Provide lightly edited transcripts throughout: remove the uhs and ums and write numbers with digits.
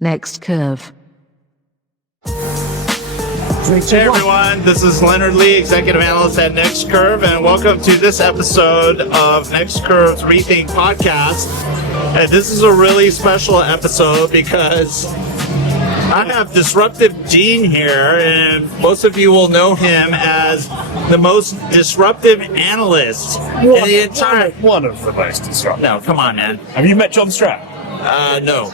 Next curve. Hey everyone, this is Leonard Lee, Executive Analyst at Next Curve, and welcome to this episode of Next Curve's Rethink Podcast. And this is a really special episode because I have Disruptive Gene here, and most of you will know him as the most disruptive analyst in the entire... One of the most disruptive. No, come on, man. Have you met John Strapp? No.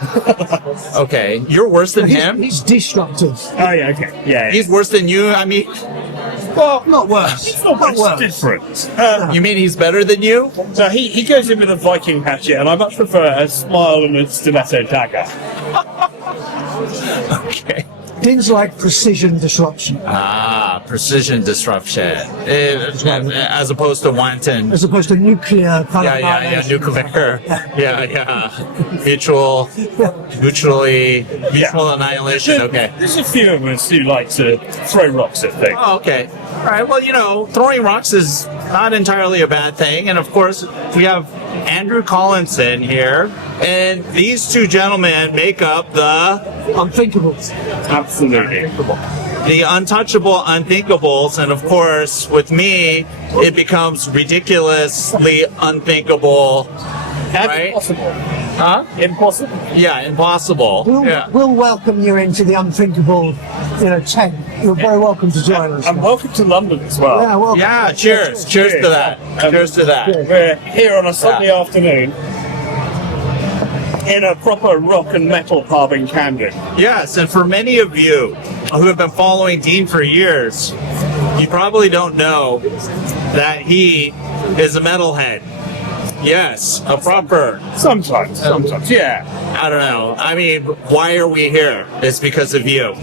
Okay, you're worse than him? He's disruptive. Oh, yeah, okay. Yeah. He's worse than you? I mean, well, Not worse. not worse. Different. you mean he's better than you? So he goes in with a Viking hatchet, and I much prefer a smile and a stiletto dagger. Okay. Things like precision disruption, Precision disruption. As opposed to wanton. as opposed to nuclear kind of annihilation. Nuclear. Mutual annihilation. Okay. There's a few of us who like to throw rocks at things. Oh, okay. All right. Well, throwing rocks is not entirely a bad thing. And of course, we have Andrew Collinson here. And these two gentlemen make up the Unthinkable. Absolutely. the untouchable unthinkables. And of course, with me, it becomes ridiculously unthinkable. Right? Impossible. Huh? Impossible. Yeah, impossible. We'll welcome you into the unthinkable, tent. You're very welcome to join us. And welcome to London as well. Yeah, welcome. Yeah, cheers. Cheers to that. Cheers to that. We're here on a Sunday afternoon in a proper rock and metal pub in Camden. Yes, and for many of you who have been following Dean for years, you probably don't know that he is a metalhead. Yes, a proper. Sometimes, yeah. I don't know. I mean, why are we here? It's because of you.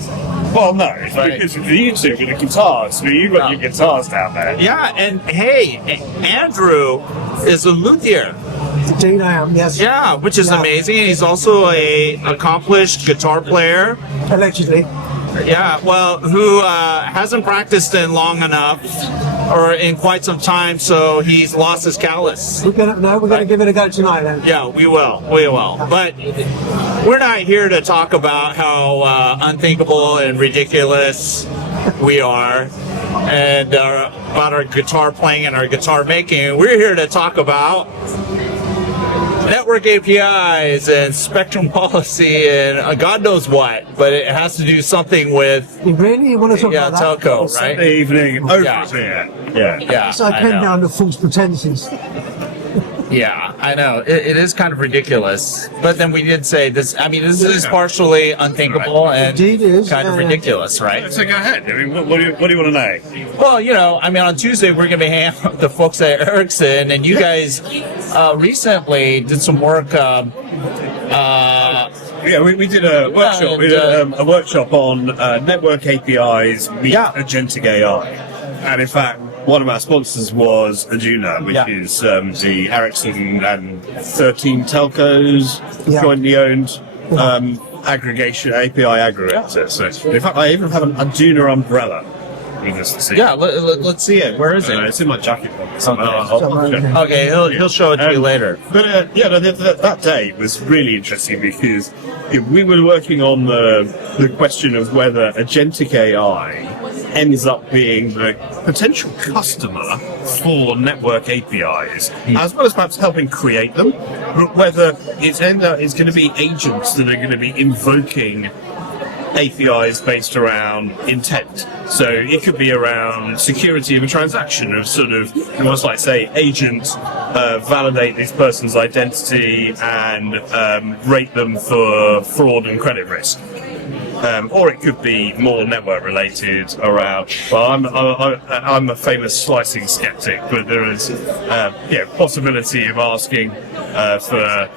Well, no, it's because of you two with the guitars. So you've got your guitars down there. Yeah, and hey, Andrew is a luthier. Indeed, I am, yes. Yeah, which is amazing. He's also a accomplished guitar player. Allegedly. Yeah, well, who hasn't practiced in long enough or in quite some time, so he's lost his callus. We're going to give it a go tonight then. Yeah, we will. But we're not here to talk about how unthinkable and ridiculous we are and about our guitar playing and our guitar making. We're here to talk about network APIs and spectrum policy and God knows what, but it has to do something with You really want to talk about that? telco, right? Sunday evening over Yeah. here. Yeah. Yeah, So I came know. down to false pretenses. Yeah, I know. It is kind of ridiculous. But then we did say this. I mean, this is partially unthinkable and Indeed it is, kind of yeah. ridiculous, right? So go ahead. I mean, what do you want to know? Well, on Tuesday we're going to be hanging out with the folks at Ericsson, and you guys recently did some work. Yeah, we did a workshop. and, We did a workshop on network APIs meet Agentic AI, and in fact, one of our sponsors was Aduna, which is the Ericsson and 13 telcos jointly owned aggregation API aggregator. So, in fact, I even have an Aduna umbrella. Yeah, let's see it. Where is it? It's in my jacket pocket. Okay, he'll show it to you later. But that day was really interesting because we were working on the question of whether Agentic AI ends up being the potential customer for network APIs, as well as perhaps helping create them, but whether it's going to be agents that are going to be invoking APIs based around intent. So it could be around security of a transaction, of sort of almost like, say, agent validate this person's identity and rate them for fraud and credit risk. Or it could be more network related around, well, I'm a famous slicing skeptic, but there is possibility of asking for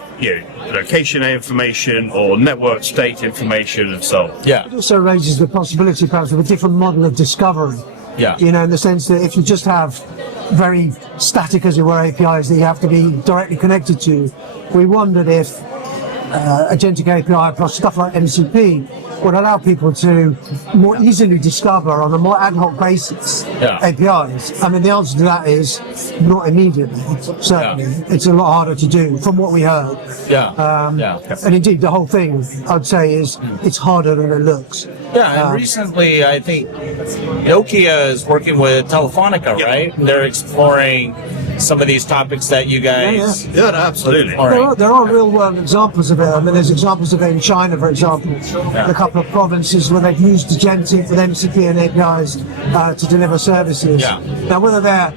location information or network state information and so on. Yeah. It also raises the possibility perhaps of a different model of discovery. Yeah. In the sense that if you just have very static, as it were, APIs that you have to be directly connected to, we wondered if Agentic API plus stuff like MCP would allow people to more easily discover on a more ad hoc basis APIs. I mean, the answer to that is not immediately, certainly. It's a lot harder to do from what we heard. And indeed, the whole thing, I'd say, is it's harder than it looks. And recently, I think Nokia is working with Telefonica, right? They're exploring some of these topics that you guys... absolutely. There are real-world examples of it. I mean, there's examples of it in China, for example. A couple of provinces where they've used Agentic with MCP and APIs to deliver services. Now, whether they're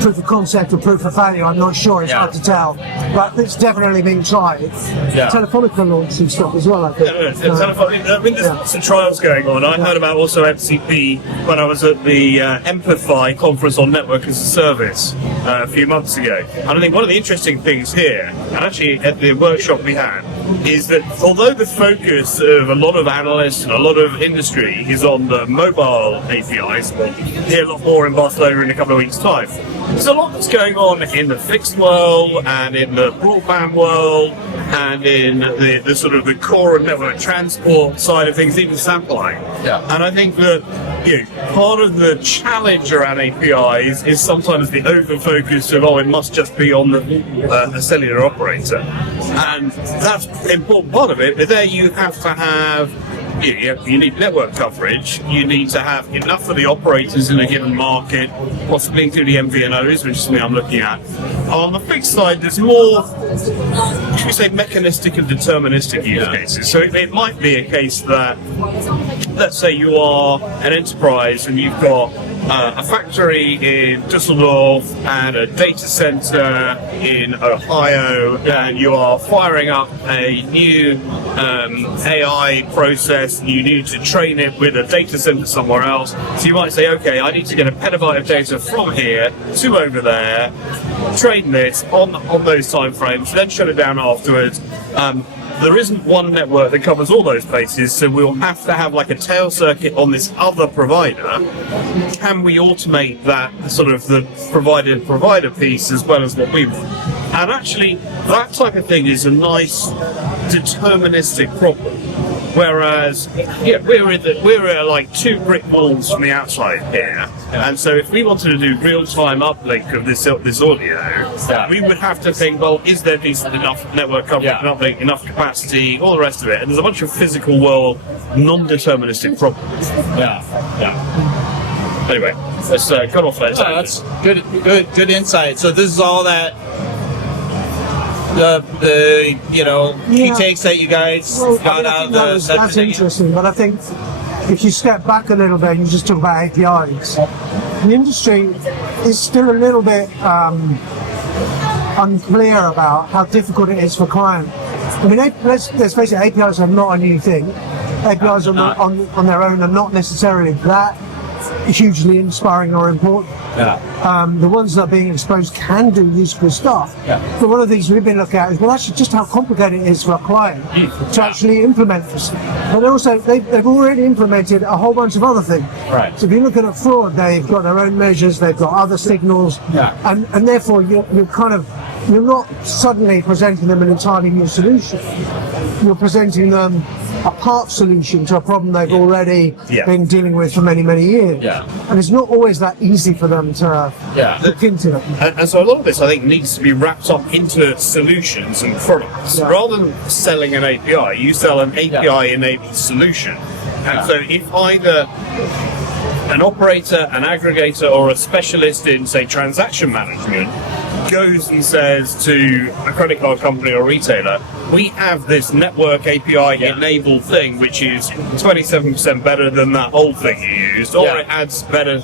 proof of concept or proof of failure, I'm not sure. It's hard to tell. But it's definitely being tried. Telefonica launched some stuff as well, I think. I mean, there's some trials going on. I heard about also MCP when I was at the Amplify conference on network as a service a few months ago. And I think one of the interesting things here, and actually at the workshop we had, is that although the focus of a lot of analysts and a lot of industry is on the mobile APIs, we'll hear a lot more in Barcelona in a couple of weeks' time, there's a lot that's going on in the fixed world and in the broadband world and in the sort of the core and network transport side of things, even sampling. And I think that part of the challenge around APIs is sometimes the over-focus of, it must just be on the cellular operator. And that's an important part of it, but there you have to have you need network coverage, you need to have enough of the operators in a given market, possibly including MVNOs, which is something I'm looking at. On the fixed side, there's more, should we say, mechanistic and deterministic use cases. So it might be a case that, let's say you are an enterprise and you've got a factory in Düsseldorf and a data center in Ohio, and you are firing up a new AI process. You need to train it with a data center somewhere else. So you might say, okay, I need to get a petabyte of data from here to over there, train this on those time frames, then shut it down afterwards. There isn't one network that covers all those places, so we'll have to have like a tail circuit on this other provider. Can we automate that sort of the provider piece as well as what we want? And actually, that type of thing is a nice deterministic problem. Whereas, we're like two brick walls from the outside here, and so if we wanted to do real-time uplink of this audio, we would have to think, well, is there decent enough network coverage, enough capacity, all the rest of it? And there's a bunch of physical world, non-deterministic problems. Anyway, let's cut off that. That's good insight. So this is all that. The key takes that you guys got out of the session. That's interesting, but I think if you step back a little bit and you just talk about APIs, the industry is still a little bit unclear about how difficult it is for clients. I mean, let's face it, APIs are not a new thing. APIs on their own are not necessarily that hugely inspiring or important. The ones that are being exposed can do useful stuff. But one of the things we've been looking at is, well, actually just how complicated it is for a client to actually implement this. But they've already implemented a whole bunch of other things. So if you're looking at fraud, they've got their own measures, they've got other signals, and therefore you're not suddenly presenting them an entirely new solution. You're presenting them a part solution to a problem they've already been dealing with for many, many years. And it's not always that easy for them to look into them. And so a lot of this, I think, needs to be wrapped up into solutions and products. Rather than selling an API, you sell an API-enabled solution. And so if either an operator, an aggregator, or a specialist in, say, transaction management goes and says to a credit card company or retailer, we have this network API enabled thing which is 27% better than that old thing you used, or it adds better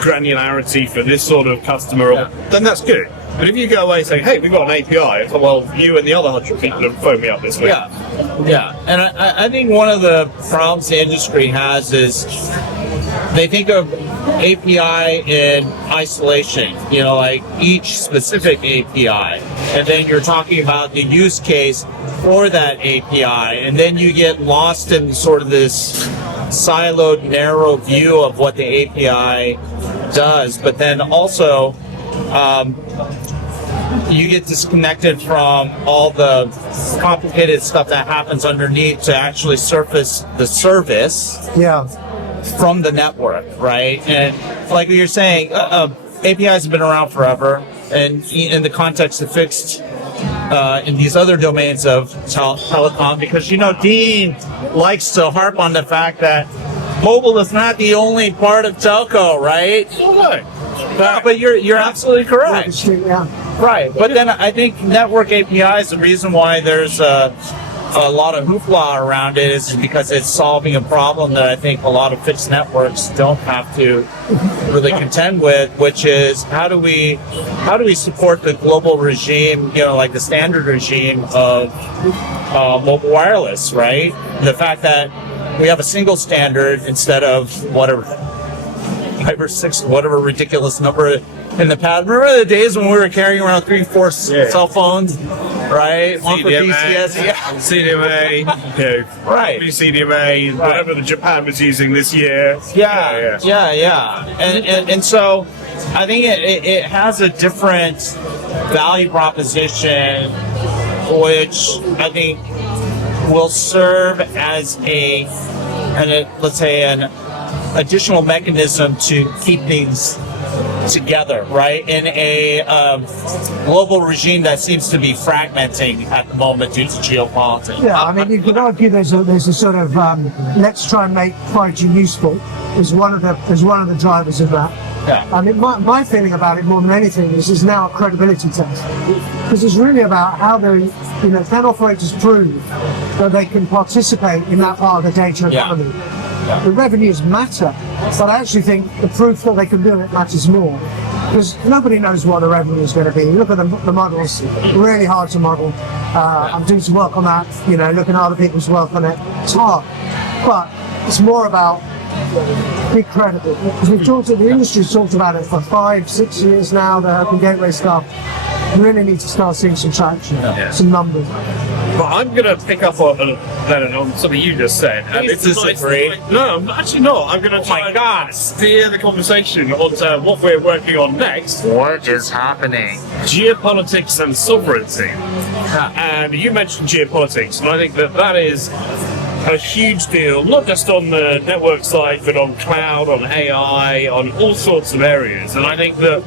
granularity for this sort of customer, then that's good. But if you go away saying, hey, we've got an API, it's like, well, you and the other 100 people have phoned me up this week. And I think one of the problems the industry has is they think of API in isolation, like each specific API, and then you're talking about the use case for that API, and then you get lost in sort of this siloed, narrow view of what the API does. But then also, you get disconnected from all the complicated stuff that happens underneath to actually surface the service Yeah. from the network, right? And like you're saying, APIs have been around forever, and in the context of fixed in these other domains of telecom, because Dean likes to harp on the fact that mobile is not the only part of telco, right? But you're absolutely correct. Yeah. Right, but then I think network APIs, the reason why there's a lot of hoopla around it is because it's solving a problem that I think a lot of fixed networks don't have to really contend with, which is how do we support the global regime, like the standard regime of mobile wireless, right? The fact that we have a single standard instead of whatever 5 or 6, whatever ridiculous number in the past. Remember the days when we were carrying around 3-4 cell phones, right? One for PCS, CDMA, right? CDMA, whatever the Japan was using this year. Yeah. And so I think it has a different value proposition, which I think will serve as let's say an additional mechanism to keep things together, right? In a global regime that seems to be fragmenting at the moment due to geopolitics. Yeah, I mean, you could argue there's a sort of let's try and make 5G useful is one of the drivers of that. Yeah. I mean, my feeling about it more than anything is now a credibility test, because it's really about how can operators prove that they can participate in that part of the data economy. Yeah. The revenues matter, but I actually think the proof that they can do it matters more, because nobody knows what the revenue is going to be. You look at the models, really hard to model. I'm doing some work on that, looking at other people's work on it. It's hard, but it's more about be credible. Because the industry's talked about it for 5-6 years now, the open gateway stuff. We really need to start seeing some traction, some numbers. But I'm going to pick up on something you just said. And Please disagree. No, I'm actually not. I'm going to try and steer the conversation onto what we're working on next. What is happening? Geopolitics and sovereignty. And you mentioned geopolitics, and I think that is a huge deal, not just on the network side, but on cloud, on AI, on all sorts of areas. And I think that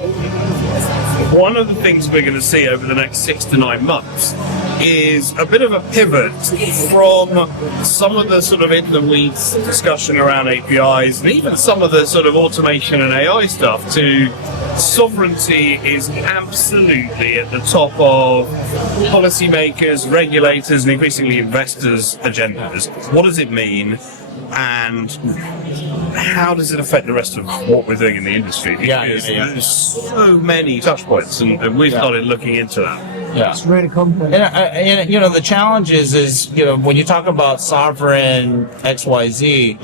one of the things we're going to see over the next 6 to 9 months is a bit of a pivot from some of the sort of in the weeds discussion around APIs and even some of the sort of automation and AI stuff to sovereignty is absolutely at the top of policymakers, regulators, and increasingly investors' agendas. What does it mean? And how does it affect the rest of what we're doing in the industry? Because there's so many touch points, and we've started looking into that. Yeah, it's really complex. And the challenge is when you talk about sovereign XYZ,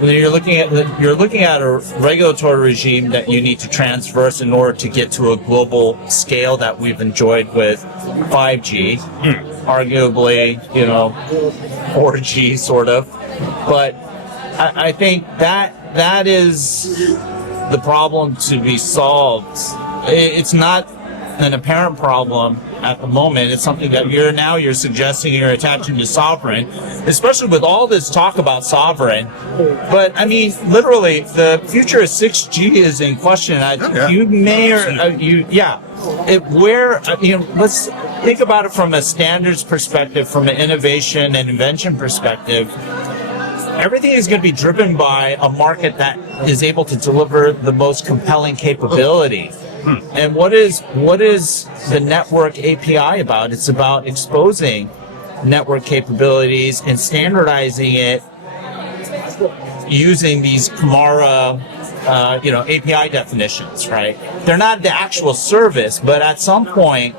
when you're looking at a regulatory regime that you need to transverse in order to get to a global scale that we've enjoyed with 5G, arguably 4G sort of, but I think that is the problem to be solved. It's not an apparent problem at the moment. It's something that you're suggesting you're attaching to sovereign, especially with all this talk about sovereign. But I mean, literally, the future of 6G is in question. You may let's think about it from a standards perspective, from an innovation and invention perspective. Everything is going to be driven by a market that is able to deliver the most compelling capability. And what is the network API about? It's about exposing network capabilities and standardizing it using these Camara, API definitions, right? They're not the actual service, but at some point,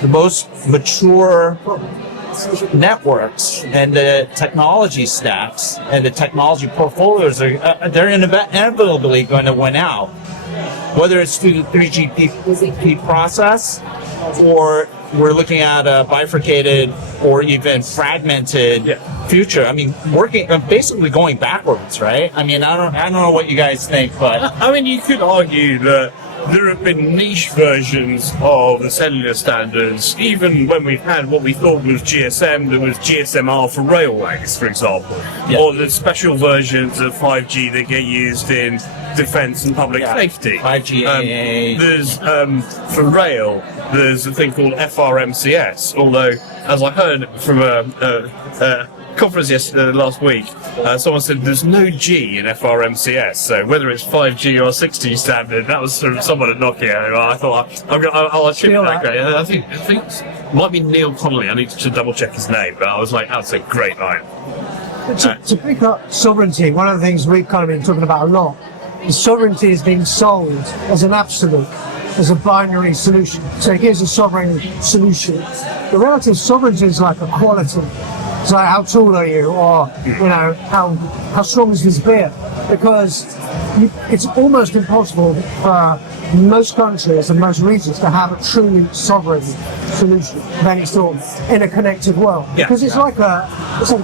the most mature networks and the technology stacks and the technology portfolios they're inevitably going to win out. Whether it's through the 3GPP process, or we're looking at a bifurcated or even fragmented future. I mean, basically going backwards, right? I mean, I don't know what you guys think, but I mean, you could argue that there have been niche versions of the cellular standards, even when we've had what we thought was GSM, there was GSMR for railways, for example, or the special versions of 5G that get used in defence and public safety. 5G AA. There's, for rail, there's a thing called FRMCS, although, as I heard from a conference last week, someone said there's no G in FRMCS, so whether it's 5G or 6G standard, that was sort of someone at Nokia. I thought I'll attribute that. Great. I think it might be Neil Connolly. I need to double check his name, but I was like, that's a great line. To pick up sovereignty, one of the things we've kind of been talking about a lot is sovereignty is being sold as an absolute, as a binary solution. So here's a sovereign solution. The reality of sovereignty is like equality. It's like, how tall are you, or how strong is this beer? Because it's almost impossible for most countries and most regions to have a truly sovereign solution of any sort in a connected world. Because it's like a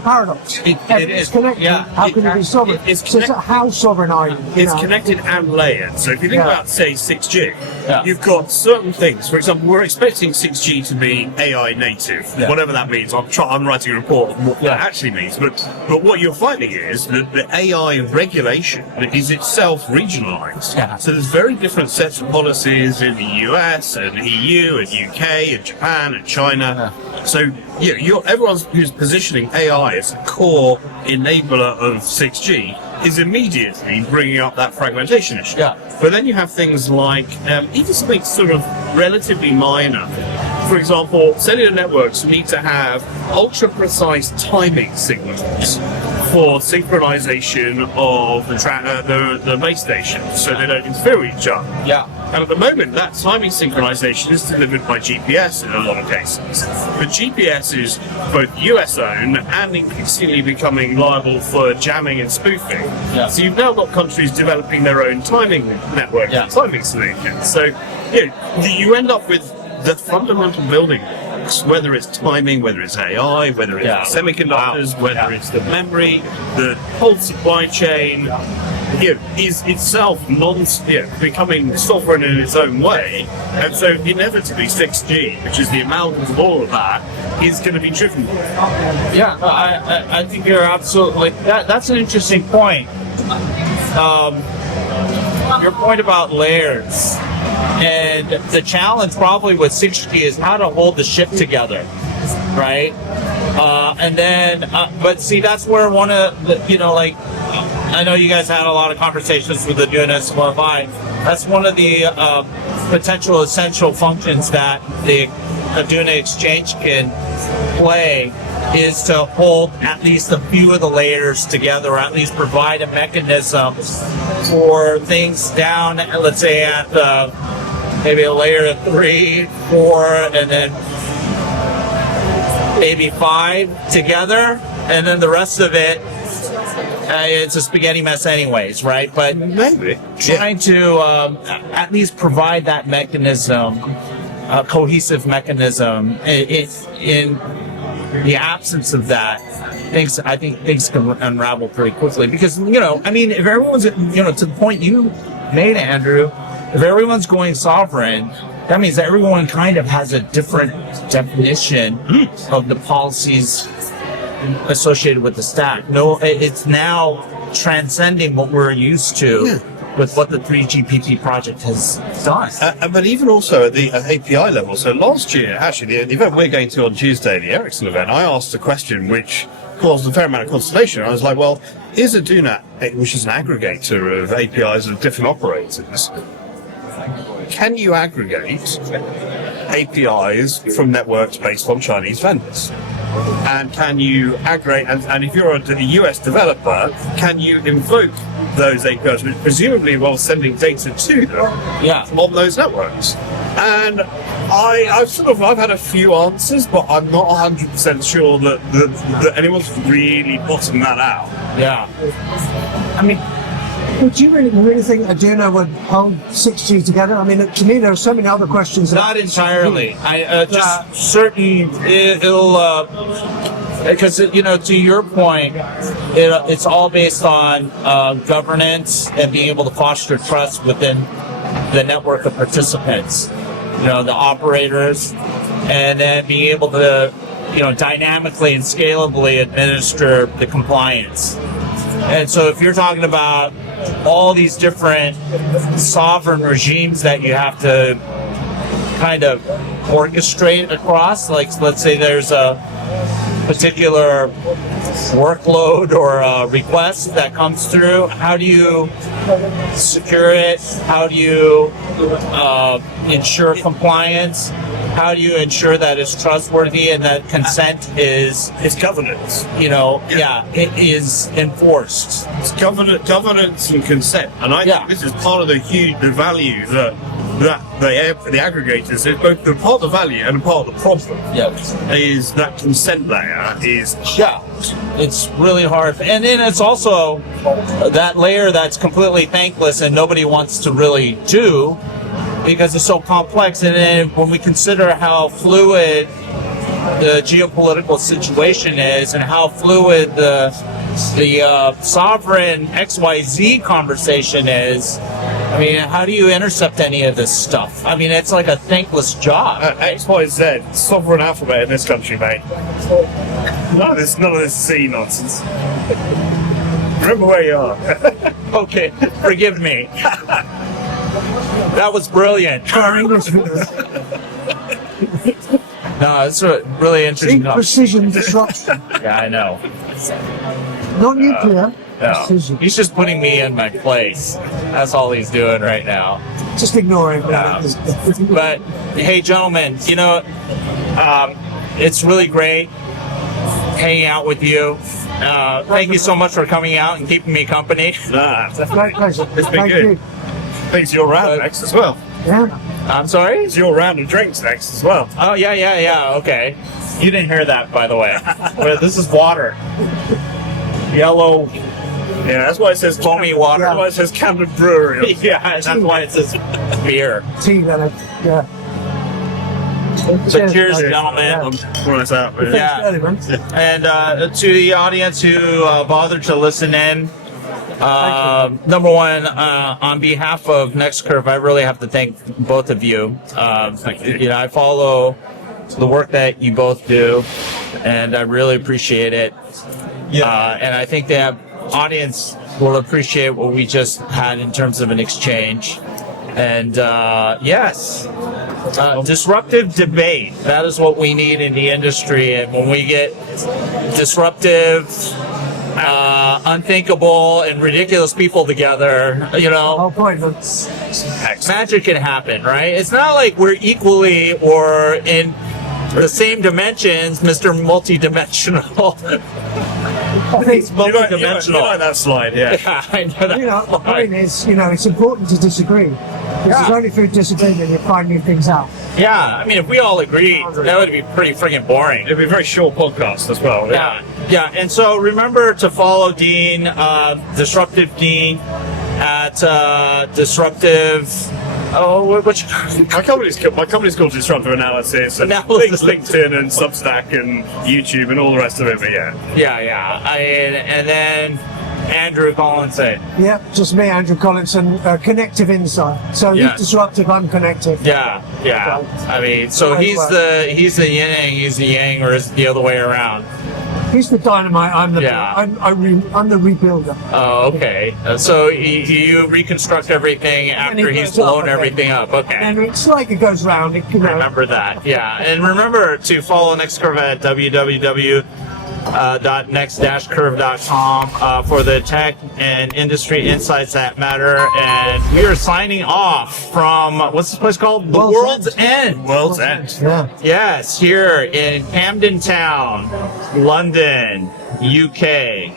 paradox. It's connected. How can you be sovereign? So how sovereign are you? It's connected and layered. So if you think about, say, 6G, you've got certain things. For example, we're expecting 6G to be AI native, whatever that means. I'm writing a report on what that actually means. But what you're finding is that the AI regulation is itself regionalized. So there's very different sets of policies in the US and EU and UK and Japan and China. So everyone who's positioning AI as a core enabler of 6G is immediately bringing up that fragmentation issue. But then you have things like even something sort of relatively minor. For example, cellular networks need to have ultra-precise timing signals for synchronization of the base stations, so they don't interfere with each other. And at the moment, that timing synchronization is delivered by GPS in a lot of cases. But GPS is both US-owned and increasingly becoming liable for jamming and spoofing. So you've now got countries developing their own timing network and timing solutions. So you end up with the fundamental building blocks, whether it's timing, whether it's AI, whether it's semiconductors, whether it's the memory, the whole supply chain, is itself becoming sovereign in its own way. And so inevitably 6G, which is the amalgam of all of that, is going to be driven. I think you're absolutely, that's an interesting point. Your point about layers. And the challenge probably with 6G is how to hold the ship together, right? And then, but see, that's where one of the, I know you guys had a lot of conversations with the Aduna SMI. That's one of the potential essential functions that the Aduna exchange can play, is to hold at least a few of the layers together, or at least provide a mechanism for things down, let's say at maybe a layer 3, 4, and then maybe 5 together, and then the rest of it, it's a spaghetti mess anyways, right? But maybe trying to at least provide that mechanism, a cohesive mechanism. In the absence of that, I think things can unravel pretty quickly. Because, if everyone's, to the point you made, Andrew, if everyone's going sovereign, that means everyone kind of has a different definition of the policies associated with the stack. No, it's now transcending what we're used to with what the 3GPP project has done. But even also at the API level. So last year, actually, the event we're going to on Tuesday, the Ericsson event, I asked a question which caused a fair amount of consternation. I was like, well, is Aduna, which is an aggregator of APIs of different operators, can you aggregate APIs from networks based on Chinese vendors? And can you aggregate, and if you're a US developer, can you invoke those APIs, presumably while sending data to them on those networks? And I've had a few answers, but I'm not 100% sure that anyone's really bottomed that out. Would you really think Aduna would hold 6G together? To me, there are so many other questions. Not entirely. Just certain it'll because to your point, it's all based on governance and being able to foster trust within the network of participants, the operators, and then being able to, dynamically and scalably administer the compliance. And so if you're talking about all these different sovereign regimes that you have to kind of orchestrate across, like let's say there's a particular workload or a request that comes through, how do you secure it? How do you ensure compliance? How do you ensure that it's trustworthy and that consent is governance. It is enforced. It's governance and consent, and I think this is part of the value that the aggregators is both the part of the value and part of the problem. Is that consent layer is it's really hard, and then it's also that layer that's completely thankless and nobody wants to really do because it's so complex. And then when we consider how fluid the geopolitical situation is and how fluid the sovereign XYZ conversation is, I mean, how do you intercept any of this stuff? I mean, it's like a thankless job. XYZ, sovereign alphabet in this country, mate. None of this C nonsense. Remember where you are. Okay, forgive me. That was brilliant. No, it's really interesting. Big precision disruption. Yeah, I know. Not nuclear. No. Precision. He's just putting me in my place. That's all he's doing right now. Just ignore him. But hey, gentlemen, it's really great hanging out with you. Thank you so much for coming out and keeping me company. Nah, Great pleasure. it's been Thank good. you. Thanks your round next as well. Yeah. I'm sorry? It's your round of drinks next as well. Oh, yeah, okay. You didn't hear that, by the way. Well, this is water. Yellow, Yeah, that's why it says foamy water. That's why it says Camden Brewery. Yeah, that's why it says beer. Tea, Leonard. Yeah. So cheers, mate. gentlemen. Nice out, man. Yeah. Early, man. And to the audience who bothered to listen in, number one, on behalf of NextCurve, I really have to thank both of you. I follow the work that you both do, and I really appreciate it. And I think the audience will appreciate what we just had in terms of an exchange. And yes, disruptive debate. That is what we need in the industry. And when we get disruptive, unthinkable, and ridiculous people together, Whole point, man. magic can happen, right? It's not like we're equally or in the same dimensions, Mr. Multidimensional. I think, You like that slide, yeah. Yeah, I know that. the point is, it's important to disagree. Because it's only through disagreement you find new things out. Yeah, I mean, if we all agreed, that would be pretty friggin' boring. It'd be a very short podcast as well. Yeah. And so remember to follow Dean, Disruptive Dean, at Disruptive. Oh, which My company's called Disruptive Analysis, and Analysis. LinkedIn and Substack and YouTube and all the rest of it. But yeah. And then Andrew Collinson. Yeah, just me, Andrew Collinson, Connective Insight. So Yeah. he's disruptive, I'm connective. Yeah. I mean, so he's the yin and he's the yang, or is it the other way around? He's the dynamite, I'm the Yeah. I'm the rebuilder. Oh, okay. So you reconstruct everything after he's blown everything up. Okay. And it's like it goes round. Remember that, yeah. And remember to follow NextCurve at www.next-curve.com for the tech and industry insights that matter. And we are signing off from, what's this place called? The World's End. World's End. Yeah. Yes, here in Camden Town, London, UK.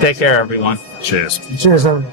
Take care, everyone. Cheers. Cheers, everyone.